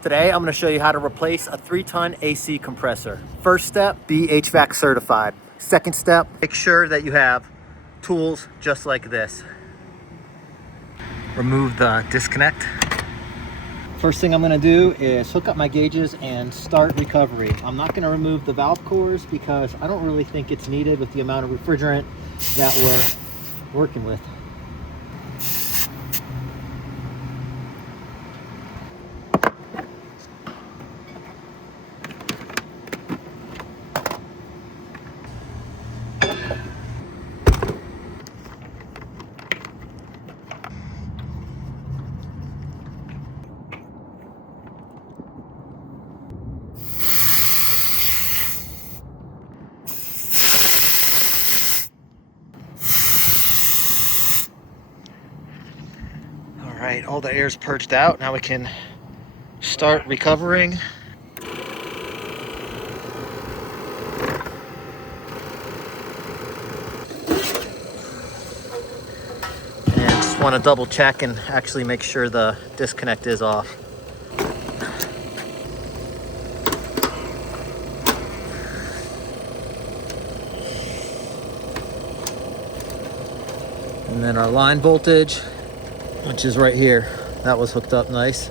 Today, I'm going to show you how to replace a 3-ton AC compressor. First step, be HVAC certified. Second step, make sure that you have tools just like this. Remove the disconnect. First thing I'm going to do is hook up my gauges and start recovery. I'm not going to remove the valve cores because I don't really think it's needed with the amount of refrigerant that we're working with. All right, all the air's purged out. Now we can start recovering. And just want to double check and actually make sure the disconnect is off. And then our line voltage, which is right here, that was hooked up nice.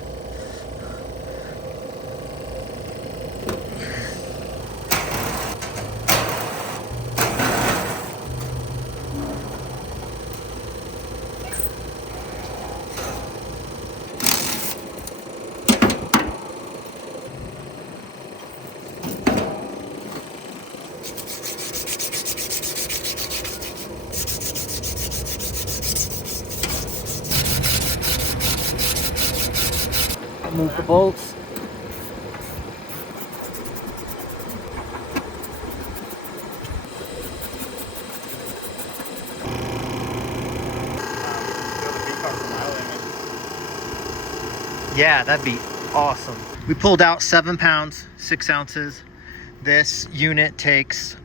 Move the bolts. Yeah, that'd be awesome. We pulled out 7 pounds, 6 ounces. This unit takes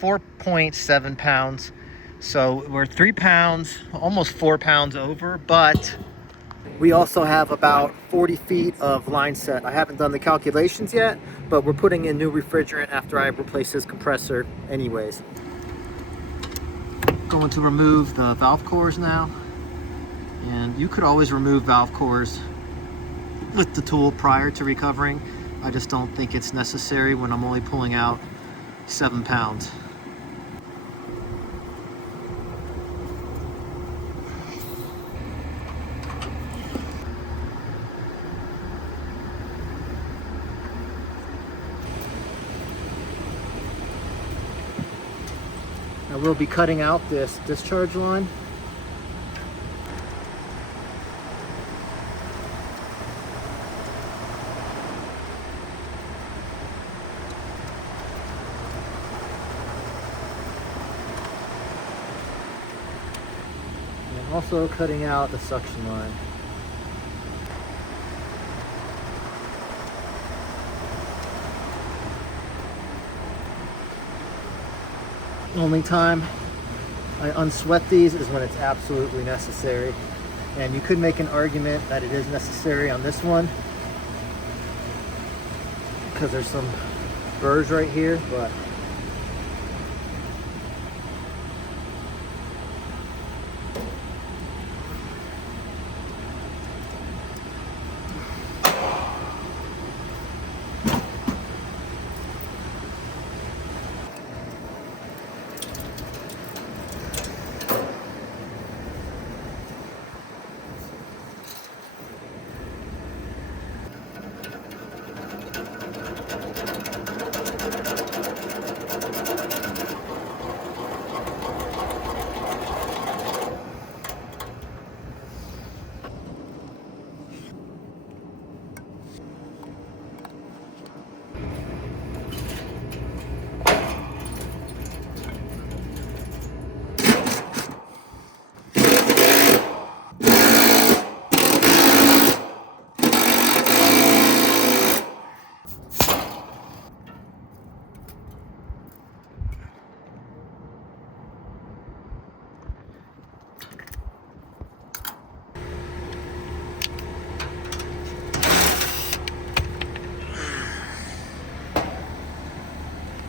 4.7 pounds. So we're 3 pounds, almost 4 pounds over, but we also have about 40 feet of line set. I haven't done the calculations yet, but we're putting in new refrigerant after I replace this compressor anyways. Going to remove the valve cores now. And you could always remove valve cores with the tool prior to recovering. I just don't think it's necessary when I'm only pulling out 7 pounds. I will be cutting out this discharge line. And also cutting out the suction line. Only time I unsweat these is when it's absolutely necessary. And you could make an argument that it is necessary on this one because there's some burrs right here, but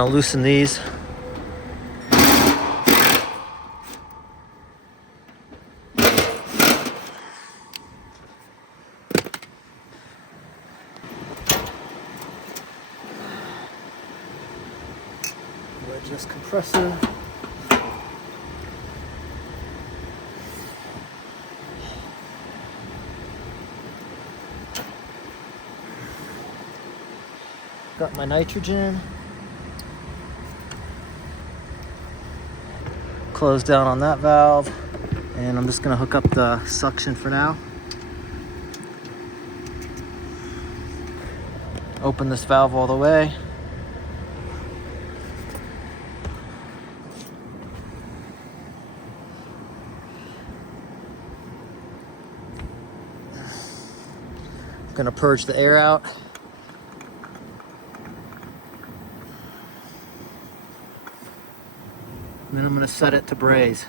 I'll loosen these. Wedge this compressor. Got my nitrogen. Close down on that valve, and I'm just going to hook up the suction for now. Open this valve all the way. I'm going to purge the air out. And then I'm going to set it to braze.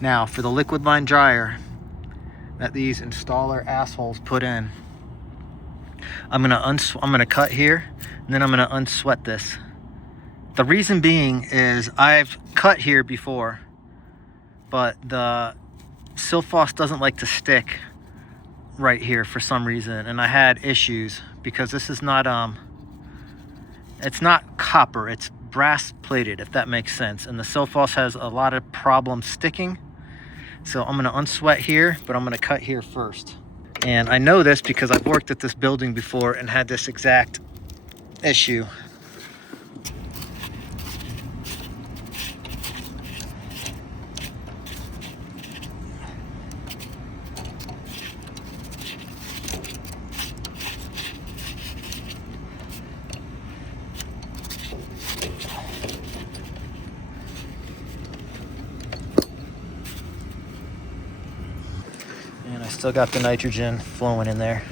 Now for the liquid line dryer that these installer assholes put in, I'm gonna cut here, and then I'm gonna unsweat this. The reason being is I've cut here before, but the Silfoss doesn't like to stick right here for some reason, and I had issues because this is not it's not copper, it's brass plated, if that makes sense, and the Silfoss has a lot of problems sticking. So I'm going to unsweat here, but I'm going to cut here first. And I know this because I've worked at this building before and had this exact issue. And I still got the nitrogen flowing in there.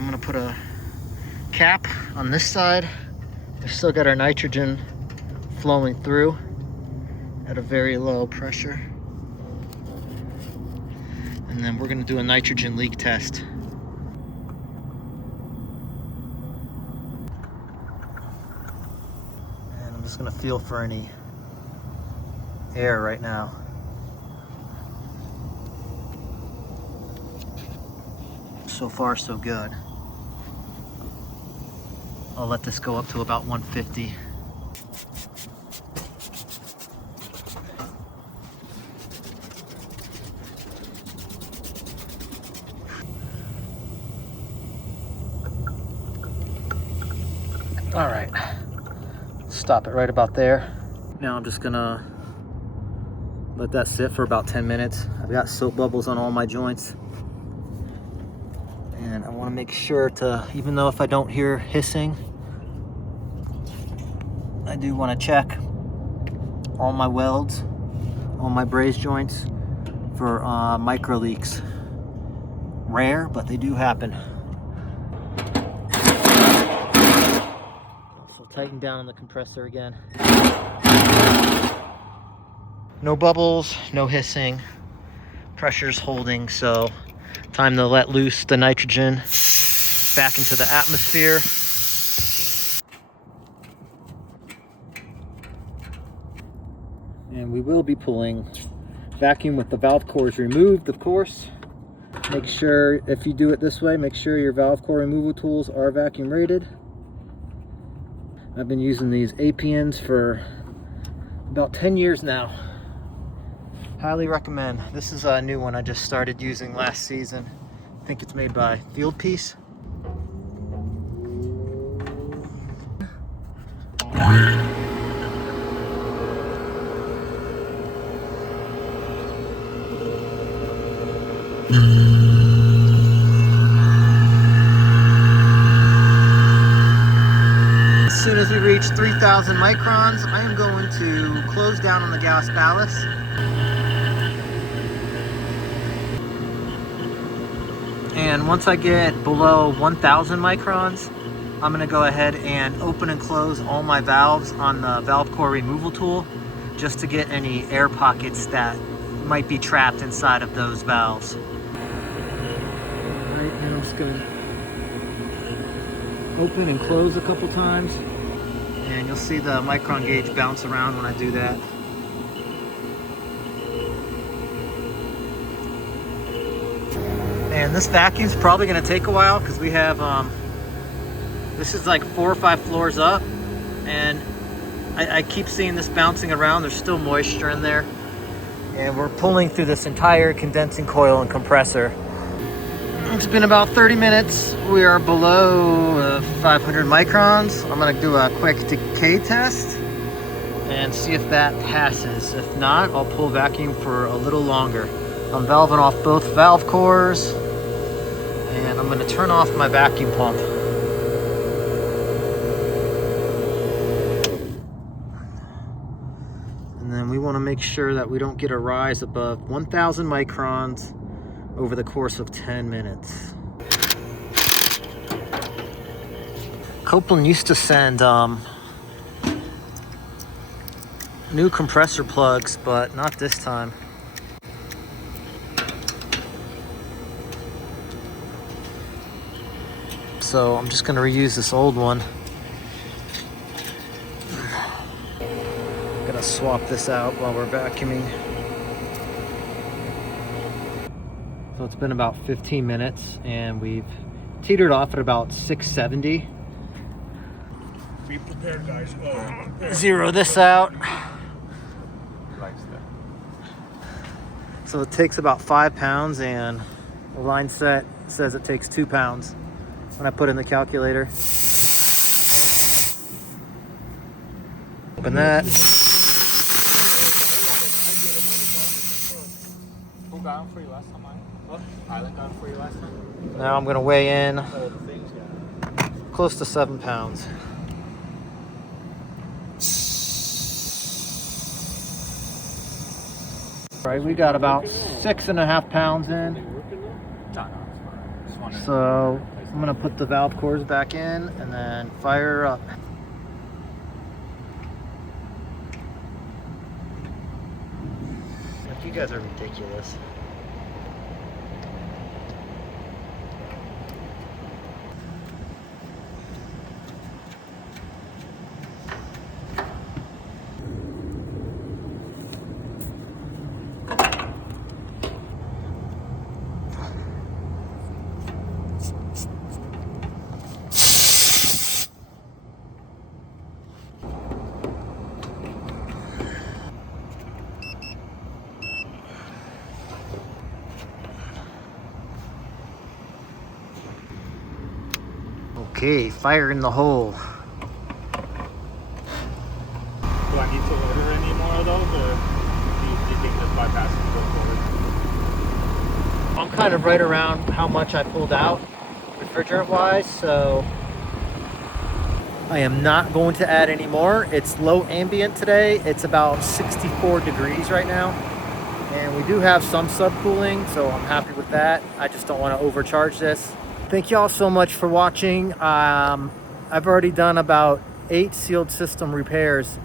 I'm gonna put a cap on this side. We've still got our nitrogen flowing through at a very low pressure. And then we're gonna do a nitrogen leak test. And I'm just gonna feel for any air right now. So far, so good. I'll let this go up to about 150. All right, stop it right about there. Now I'm just gonna let that sit for about 10 minutes. I've got soap bubbles on all my joints. And I wanna make sure to, even though if I don't hear hissing, I do wanna check all my welds, all my braze joints for micro leaks. Rare, but they do happen. Also tighten down on the compressor again. No bubbles, no hissing, pressure's holding, so time to let loose the nitrogen back into the atmosphere. And we will be pulling vacuum with the valve cores removed, of course. Make sure, if you do it this way, make sure your valve core removal tools are vacuum rated. I've been using these APNs for about 10 years now. Highly recommend. This is a new one I just started using last season. I think it's made by Field Piece. As soon as we reach 3,000 microns, I am going to close down on the gas ballast. And once I get below 1,000 microns, I'm gonna go ahead and open and close all my valves on the valve core removal tool, just to get any air pockets that might be trapped inside of those valves. All right, and I'm just gonna open and close a couple times, and you'll see the micron gauge bounce around when I do that. And this vacuum's probably gonna take a while because we have, this is like 4 or 5 floors up, and I keep seeing this bouncing around. There's still moisture in there. And we're pulling through this entire condensing coil and compressor. It's been about 30 minutes. We are below 500 microns. I'm gonna do a quick decay test and see if that passes. If not, I'll pull vacuum for a little longer. I'm valving off both valve cores, and I'm gonna turn off my vacuum pump. And then we wanna make sure that we don't get a rise above 1,000 microns over the course of 10 minutes. Copeland used to send new compressor plugs, but not this time. So I'm just gonna reuse this old one. I'm gonna swap this out while we're vacuuming. So it's been about 15 minutes and we've teetered off at about 670. Be prepared, guys. Oh. Zero this out. So it takes about 5 pounds, and the line set says it takes 2 pounds when I put in the calculator. Open that. Who got them for you last time? What? Island got them for you last time? Now I'm gonna weigh in Oh, the things, yeah. close to 7 pounds. Right, we got about 6.5 pounds in. No, it's fine. Just wanted So to I'm gonna put the valve cores back in and then fire up. You guys are ridiculous. Okay, fire in the hole. Do I need to order any more of those, or do you think this bypass can go forward? I'm kind of right around how much I pulled out refrigerant wise, so I am not going to add any more. It's low ambient today. It's about 64 degrees right now. And we do have some subcooling, so I'm happy with that. I just don't want to overcharge this. Thank y'all so much for watching. I've already done about 8 sealed system repairs,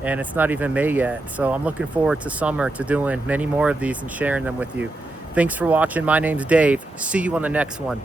and it's not even May yet. So I'm looking forward to summer to doing many more of these and sharing them with you. Thanks for watching. My name's Dave. See you on the next one.